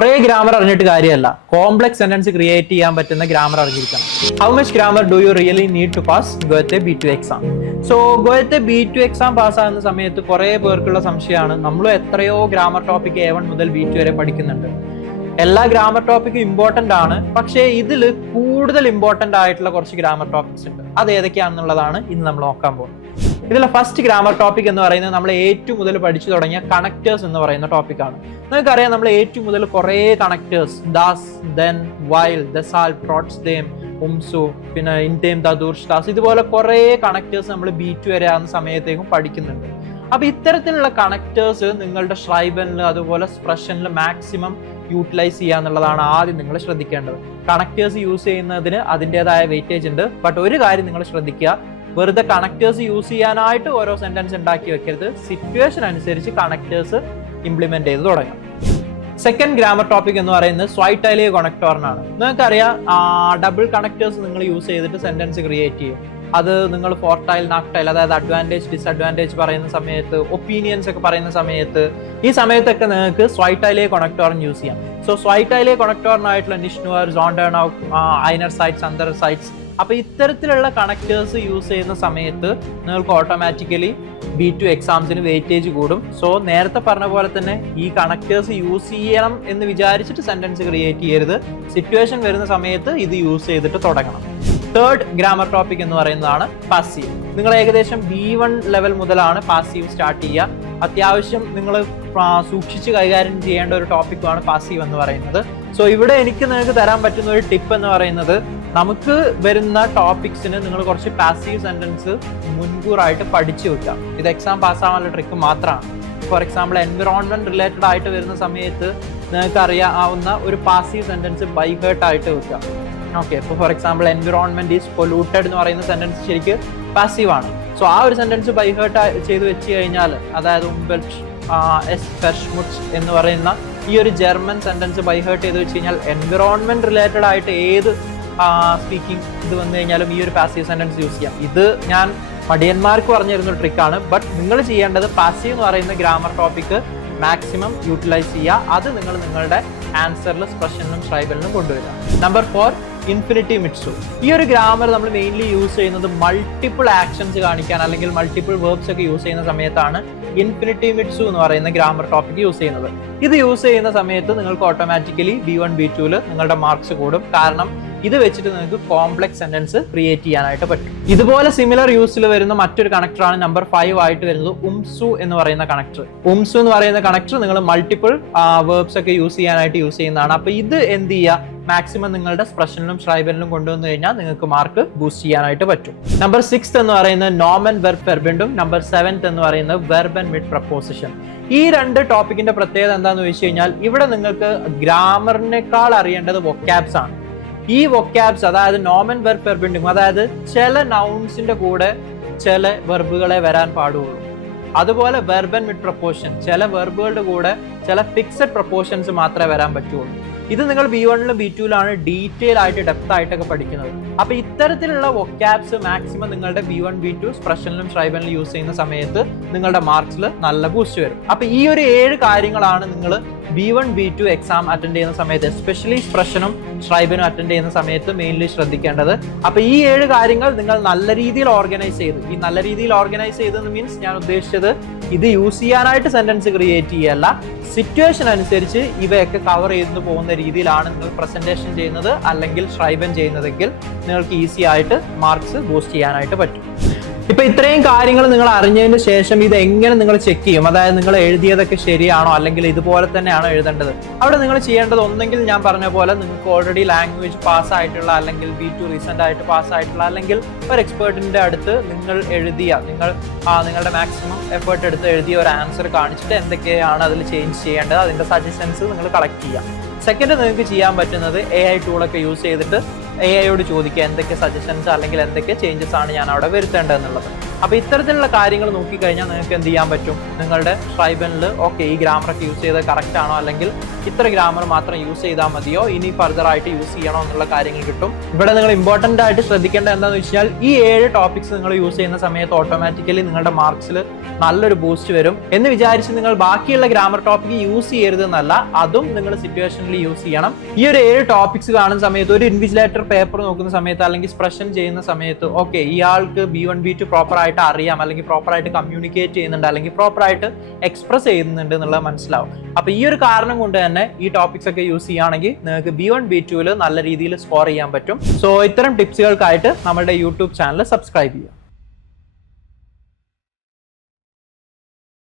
കുറേ ഗ്രാമർ അറിഞ്ഞിട്ട് കാര്യമല്ല, കോംപ്ലക്സ് സെന്റൻസ് ക്രിയേറ്റ് ചെയ്യാൻ പറ്റുന്ന ഗ്രാമർ അറിഞ്ഞിരിക്കണം. How much grammar do you really need to pass Goethe B2 exam? So Goethe B2 exam പാസ്സാകുന്ന സമയത്ത് കുറേ പേർക്കുള്ള സംശയമാണ്, നമ്മൾ എത്രയോ ഗ്രാമർ ടോപ്പിക് A1 മുതൽ B2 വരെ പഠിക്കുന്നുണ്ട്. എല്ലാ ഗ്രാമർ ടോപ്പിക്കും ഇമ്പോർട്ടന്റ് ആണ്, പക്ഷേ ഇതിൽ കൂടുതൽ ഇമ്പോർട്ടന്റ് ആയിട്ടുള്ള കുറച്ച് ഗ്രാമർ ടോപ്പിക്സ് ഉണ്ട്. അത് ഏതൊക്കെയാണെന്നുള്ളതാണ് ഇന്ന് നമ്മൾ നോക്കാൻ പോകുന്നത്. ഇതിലെ ഫസ്റ്റ് ഗ്രാമർ ടോപ്പിക് എന്ന് പറയുന്നത് നമ്മൾ A2 മുതൽ പഠിച്ചു തുടങ്ങിയ കണക്ടേഴ്സ് എന്ന് പറയുന്ന ടോപ്പിക്കാണ്. നിങ്ങൾക്കറിയാം, നമ്മൾ A2 മുതൽ കുറേ കണക്ടേഴ്സ്, ദാസ്, ദെൻ, വൈൽ, ദസാൽ, ട്രോട്സ്, ദേം, ഉംസു, പിന്നെ ഇൻതേം, ദദൂർ, ഷ്ടാസ്, ഇതുപോലെ കുറേ കണക്ടേഴ്സ് നമ്മൾ B2 വരെ ആകുന്ന സമയത്തേക്കും പഠിക്കുന്നുണ്ട്. അപ്പൊ ഇത്തരത്തിലുള്ള കണക്ടേഴ്സ് നിങ്ങളുടെ ഷ്രൈബനിൽ അതുപോലെ സ്പ്രഷനിൽ മാക്സിമം യൂട്ടിലൈസ് ചെയ്യുക എന്നുള്ളതാണ് ആദ്യം നിങ്ങൾ ശ്രദ്ധിക്കേണ്ടത്. കണക്ടേഴ്സ് യൂസ് ചെയ്യുന്നതിന് അതിൻ്റെതായ വെയിറ്റേജ് ഉണ്ട്. ബട്ട് ഒരു കാര്യം നിങ്ങൾ ശ്രദ്ധിക്കുക, വെറുതെ കണക്ടേഴ്സ് യൂസ് ചെയ്യാനായിട്ട് ഓരോ സെന്റൻസ് ഉണ്ടാക്കി വെക്കരുത്. സിറ്റുവേഷൻ അനുസരിച്ച് കണക്ടേഴ്സ് ഇംപ്ലിമെന്റ് ചെയ്ത് തുടങ്ങാം. സെക്കൻഡ് ഗ്രാമർ ടോപ്പിക് എന്ന് പറയുന്നത് സ്വൈറ്റൈലിയ കണക്ടോറിനാണ്. നിങ്ങൾക്കറിയാം, ഡബിൾ കണക്ടേഴ്സ് നിങ്ങൾ യൂസ് ചെയ്തിട്ട് സെന്റൻസ് ക്രിയേറ്റ് ചെയ്യും. അത് നിങ്ങൾ ഫോർട്ടൈൽ, നാക്ടൈൽ, അതായത് അഡ്വാൻറ്റേജ്, ഡിസഡ്വാൻറ്റേജ് പറയുന്ന സമയത്ത്, ഒപ്പീനിയൻസ് ഒക്കെ പറയുന്ന സമയത്ത്, ഈ സമയത്തൊക്കെ നിങ്ങൾക്ക് സ്വൈറ്റൈലിയ കണക്ടോറിൻ യൂസ് ചെയ്യാം. സോ സ്വൈറ്റൈലിയ കണക്ടോറിനായിട്ടുള്ള നിഷ്നുവർ, സോണ്ടേണൌ, ഐനർ സൈറ്റ്സ്, അന്തർ സൈറ്റ്സ്, അപ്പൊ ഇത്തരത്തിലുള്ള കണക്ടേഴ്സ് യൂസ് ചെയ്യുന്ന സമയത്ത് നിങ്ങൾക്ക് ഓട്ടോമാറ്റിക്കലി B2 എക്സാംസിന് വെയിറ്റേജ് കൂടും. സോ നേരത്തെ പറഞ്ഞ പോലെ തന്നെ ഈ കണക്ടേഴ്സ് യൂസ് ചെയ്യണം എന്ന് വിചാരിച്ചിട്ട് സെന്റൻസ് ക്രിയേറ്റ് ചെയ്യരുത്. സിറ്റുവേഷൻ വരുന്ന സമയത്ത് ഇത് യൂസ് ചെയ്തിട്ട് തുടങ്ങണം. തേർഡ് ഗ്രാമർ ടോപ്പിക് എന്ന് പറയുന്നതാണ് പാസീവ്. നിങ്ങൾ ഏകദേശം B1 ലെവൽ മുതലാണ് പാസീവ് സ്റ്റാർട്ട് ചെയ്യുക. അത്യാവശ്യം നിങ്ങൾ സൂക്ഷിച്ച് കൈകാര്യം ചെയ്യേണ്ട ഒരു ടോപ്പിക്കാണ് പാസീവ് എന്ന് പറയുന്നത്. സോ ഇവിടെ എനിക്ക് നിങ്ങൾക്ക് തരാൻ പറ്റുന്ന ഒരു ടിപ്പ് എന്ന് പറയുന്നത്, നമുക്ക് വരുന്ന ടോപ്പിക്സിന് നിങ്ങൾ കുറച്ച് പാസീവ് സെന്റൻസ് മുൻകൂറായിട്ട് പഠിച്ചു വെക്കാം. ഇത് എക്സാം പാസ്സാവാനുള്ള ട്രിക്ക് മാത്രമാണ്. ഫോർ എക്സാമ്പിൾ, എൻവിറോൺമെന്റ് റിലേറ്റഡ് ആയിട്ട് വരുന്ന സമയത്ത് നിങ്ങൾക്ക് അറിയാവുന്ന ഒരു പാസീവ് സെന്റൻസ് ബൈ ഹേർട്ട് ആയിട്ട് വെക്കുക. ഓക്കെ, ഇപ്പോൾ for example, environment is polluted എന്ന് പറയുന്ന സെന്റൻസ് ശരിക്ക് പാസീവ് ആണ്. സോ ആ ഒരു സെന്റൻസ് ബൈ ഹേർട്ട് ചെയ്ത് വെച്ച് കഴിഞ്ഞാൽ, അതായത് എന്ന് പറയുന്ന ഈ ഒരു ജർമ്മൻ സെന്റൻസ് ബൈ ഹേർട്ട് ചെയ്ത് വെച്ച് കഴിഞ്ഞാൽ, എൻവിറോൺമെന്റ് റിലേറ്റഡ് ആയിട്ട് ഏത് സ്പീക്കിംഗ് ഇത് വന്നു കഴിഞ്ഞാലും ഈ ഒരു പാസീവ് സെന്റൻസ് യൂസ് ചെയ്യാം. ഇത് ഞാൻ മടിയന്മാർക്ക് പറഞ്ഞു തരുന്ന ഒരു ട്രിക്കാണ്. ബട്ട് നിങ്ങൾ ചെയ്യേണ്ടത് പാസീവ് എന്ന് പറയുന്ന ഗ്രാമർ ടോപ്പിക്ക് മാക്സിമം യൂട്ടിലൈസ് ചെയ്യുക. അത് നിങ്ങൾ നിങ്ങളുടെ ആൻസറിൽ സ്പ്രഷനിലും ഷ്രൈബലിനും കൊണ്ടുവരിക. നമ്പർ 4, ഇൻഫിനിറ്റീവ് മിറ്റ്സു. ഈ ഒരു ഗ്രാമർ നമ്മൾ മെയിൻലി യൂസ് ചെയ്യുന്നത് മൾട്ടിപ്പിൾ ആക്ഷൻസ് കാണിക്കാൻ അല്ലെങ്കിൽ മൾട്ടിപ്പിൾ വേർബ്സ് ഒക്കെ യൂസ് ചെയ്യുന്ന സമയത്താണ് ഇൻഫിനിറ്റീവ് മിറ്റ്സു എന്ന് പറയുന്ന ഗ്രാമർ ടോപ്പിക് യൂസ് ചെയ്യുന്നത്. ഇത് യൂസ് ചെയ്യുന്ന സമയത്ത് നിങ്ങൾക്ക് ഓട്ടോമാറ്റിക്കലി B1 B2 നിങ്ങളുടെ മാർക്സ് കൂടും. കാരണം ഇത് വെച്ചിട്ട് നിങ്ങൾക്ക് കോംപ്ലക്സ് സെന്റൻസ് ക്രിയേറ്റ് ചെയ്യാനായിട്ട് പറ്റും. ഇതുപോലെ സിമിലർ യൂസിൽ വരുന്ന മറ്റൊരു കണക്ടറാണ് നമ്പർ 5 ആയിട്ട് വരുന്നത് ഉംസു എന്ന് പറയുന്ന കണക്ടർ. ഉംസു എന്ന് പറയുന്ന കണക്ടർ നിങ്ങൾ മൾട്ടിപ്പിൾ വേർബ്സ് ഒക്കെ യൂസ് ചെയ്യാനായിട്ട് യൂസ് ചെയ്യുന്നതാണ്. അപ്പൊ ഇത് എന്ത് ചെയ്യുക, മാക്സിമം നിങ്ങളുടെ സ്പ്രഷനിലും ഷ്രൈബനിലും കൊണ്ടുവന്നു കഴിഞ്ഞാൽ നിങ്ങൾക്ക് മാർക്ക് ബൂസ്റ്റ് ചെയ്യാനായിട്ട് പറ്റും. നമ്പർ 6 എന്ന് പറയുന്നത് നോമൻ വെർബ് വെർബിൻഡും നമ്പർ 7 എന്ന് പറയുന്നത് വെർബ് ആൻഡ് മിഡ് പ്രപ്പോസിഷൻ. ഈ രണ്ട് ടോപ്പിക്കിന്റെ പ്രത്യേകത എന്താണെന്ന് ചോദിച്ചു കഴിഞ്ഞാൽ, ഇവിടെ നിങ്ങൾക്ക് ഗ്രാമറിനേക്കാൾ അറിയേണ്ടത് വൊക്കാബ്സ് ആണ്. ഈ വൊക്കാബ്സ്, അതായത് നോമൻ വെർബ് വെർബിൻഡും, അതായത് ചില നൗൺസിന്റെ കൂടെ ചില വെർബുകളെ വരാൻ പാടുള്ളൂ. അതുപോലെ വെർബ് ആൻഡ് മിഡ് പ്രപ്പോഷൻ, ചില വെർബുകളുടെ കൂടെ ചില ഫിക്സഡ് പ്രപ്പോഷൻസ് മാത്രമേ വരാൻ പറ്റുള്ളൂ. ഇത് നിങ്ങൾ B1 B2 ഡീറ്റെയിൽ ആയിട്ട് ഡെപ്ത് ആയിട്ടൊക്കെ പഠിക്കുന്നത്. അപ്പൊ ഇത്തരത്തിലുള്ള വൊക്കാബ്സ് മാക്സിമം നിങ്ങളുടെ B1 B2 സ്പ്രഷനിലും ഷ്രൈബനിലും യൂസ് ചെയ്യുന്ന സമയത്ത് നിങ്ങളുടെ മാർക്സിൽ നല്ല ബൂസ്റ്റ് വരും. അപ്പൊ ഈ ഒരു 7 കാര്യങ്ങളാണ് നിങ്ങൾ B1 B2 എക്സാം അറ്റൻഡ് ചെയ്യുന്ന സമയത്ത്, എസ്പെഷ്യലി സ്പ്രഷനും ഷ്രൈബനും അറ്റൻഡ് ചെയ്യുന്ന സമയത്ത് മെയിൻലി ശ്രദ്ധിക്കേണ്ടത്. അപ്പൊ ഈ 7 കാര്യങ്ങൾ നിങ്ങൾ നല്ല രീതിയിൽ ഓർഗനൈസ് ചെയ്ത്, ഈ നല്ല രീതിയിൽ ഓർഗനൈസ് ചെയ്തെന്ന് മീൻസ് ഞാൻ ഉദ്ദേശിച്ചത് ഇത് യൂസ് ചെയ്യാനായിട്ട് സെന്റൻസ് ക്രിയേറ്റ് ചെയ്യല്ല, സിറ്റുവേഷൻ അനുസരിച്ച് ഇവയൊക്കെ കവർ ചെയ്തു പോകുന്ന രീതിയിലാണ് നിങ്ങൾ പ്രസന്റേഷൻ ചെയ്യുന്നത് അല്ലെങ്കിൽ ഷ്രൈബൻ ചെയ്യുന്നതെങ്കിൽ നിങ്ങൾക്ക് ഈസി ആയിട്ട് മാർക്സ് ബൂസ്റ്റ് ചെയ്യാനായിട്ട് പറ്റും. ഇപ്പൊ ഇത്രയും കാര്യങ്ങൾ നിങ്ങൾ അറിഞ്ഞതിന് ശേഷം ഇത് എങ്ങനെ നിങ്ങൾ ചെക്ക് ചെയ്യും, അതായത് നിങ്ങൾ എഴുതിയതൊക്കെ ശരിയാണോ അല്ലെങ്കിൽ ഇതുപോലെ തന്നെയാണോ എഴുതേണ്ടത്? അവിടെ നിങ്ങൾ ചെയ്യേണ്ടത്, ഒന്നെങ്കിൽ ഞാൻ പറഞ്ഞ പോലെ നിങ്ങൾക്ക് ഓൾറെഡി ലാംഗ്വേജ് പാസ് ആയിട്ടുള്ള അല്ലെങ്കിൽ B2 റീസെന്റ് ആയിട്ട് പാസ് ആയിട്ടുള്ള അല്ലെങ്കിൽ ഒരു എക്സ്പേർട്ടിന്റെ അടുത്ത് നിങ്ങൾ നിങ്ങളുടെ മാക്സിമം എഫേർട്ട് എടുത്ത് എഴുതിയ ഒരു ആൻസർ കാണിച്ചിട്ട് എന്തൊക്കെയാണ് അതിൽ ചേഞ്ച് ചെയ്യേണ്ടത് അതിന്റെ സജഷൻസ് നിങ്ങൾ കളക്ട് ചെയ്യാം. സെക്കൻഡ്, നിങ്ങൾക്ക് ചെയ്യാൻ പറ്റുന്നത് AI ടൂളൊക്കെ യൂസ് ചെയ്തിട്ട് AI യോട് ചോദിക്കുക എന്തൊക്കെ സജഷൻസ് അല്ലെങ്കിൽ എന്തൊക്കെ ചേഞ്ചസ് ആണ് ഞാൻ അവിടെ വരുത്തേണ്ടതെന്നുള്ളത്. അപ്പോൾ ഇത്തരത്തിലുള്ള കാര്യങ്ങൾ നോക്കിക്കഴിഞ്ഞാൽ നിങ്ങൾക്ക് എന്ത് ചെയ്യാൻ പറ്റും, നിങ്ങളുടെ ട്രൈബനിൽ ഓക്കെ ഈ ഗ്രാമറൊക്കെ യൂസ് ചെയ്ത് കറക്റ്റ് ആണോ, അല്ലെങ്കിൽ ഇത്ര ഗ്രാമർ മാത്രം യൂസ് ചെയ്താൽ മതിയോ, ഇനി ഫർദർ ആയിട്ട് യൂസ് ചെയ്യണോ എന്നുള്ള കാര്യങ്ങൾ കിട്ടും. ഇവിടെ നിങ്ങൾ ഇമ്പോർട്ടൻ്റ് ആയിട്ട് ശ്രദ്ധിക്കേണ്ടത് എന്താണെന്ന് വെച്ചാൽ ഈ 7 ടോപ്പിക്സ് നിങ്ങൾ യൂസ് ചെയ്യുന്ന സമയത്ത് ഓട്ടോമാറ്റിക്കലി നിങ്ങളുടെ മാർക്സിൽ നല്ലൊരു ബൂസ്റ്റ് വരും എന്ന് വിചാരിച്ച് നിങ്ങൾ ബാക്കിയുള്ള ഗ്രാമർ ടോപ്പിക് യൂസ് ചെയ്യരുത് എന്നല്ല, അതും നിങ്ങൾ സിറ്റുവേഷനിൽ യൂസ് ചെയ്യണം. ഈ ഒരു 7 ടോപ്പിക്സ് കാണുന്ന സമയത്ത്, ഒരു ഇൻവിജിലേറ്റർ പേപ്പർ നോക്കുന്ന സമയത്ത് അല്ലെങ്കിൽ എക്സ്പ്രഷൻ ചെയ്യുന്ന സമയത്ത് ഓക്കെ ഇയാൾക്ക് B1 B2 പ്രോപ്പർ ആയിട്ട് അറിയാം, അല്ലെങ്കിൽ പ്രോപ്പർ ആയിട്ട് കമ്മ്യൂണിക്കേറ്റ് ചെയ്യുന്നുണ്ട്, അല്ലെങ്കിൽ പ്രോപ്പർ ആയിട്ട് എക്സ്പ്രസ് ചെയ്യുന്നുണ്ട് എന്നുള്ളത് മനസ്സിലാവും. അപ്പൊ ഈ ഒരു കാരണം കൊണ്ട് തന്നെ ഈ ടോപ്പിക്സ് ഒക്കെ യൂസ് ചെയ്യുകയാണെങ്കിൽ നിങ്ങൾക്ക് B1 B2 നല്ല രീതിയിൽ സ്കോർ ചെയ്യാൻ പറ്റും. സോ ഇത്തരം ടിപ്സുകൾക്കായിട്ട് നമ്മുടെ യൂട്യൂബ് ചാനൽ സബ്സ്ക്രൈബ് ചെയ്യുക.